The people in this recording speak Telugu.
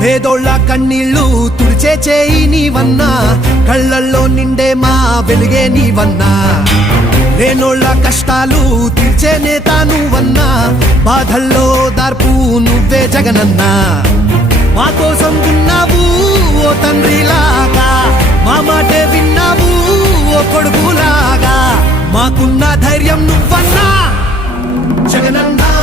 పేదోళ్ళ కన్నీళ్ళు తుడిచే చేయి నీవన్నా, కళ్ళల్లో నిండే మా వెలుగే నీవన్నా. లేనోళ్ళ కష్టాలు తీర్చే నేత నువ్వన్నా, బాధల్లో దార్పు నువ్వే జగనన్నా. మా కోసం ఉన్నావు ఓ తండ్రిలాగా, మా మాటే విన్నావు ఓ కొడుకులాగా. మాకున్న ధైర్యం నువ్వన్నా జగనన్నా.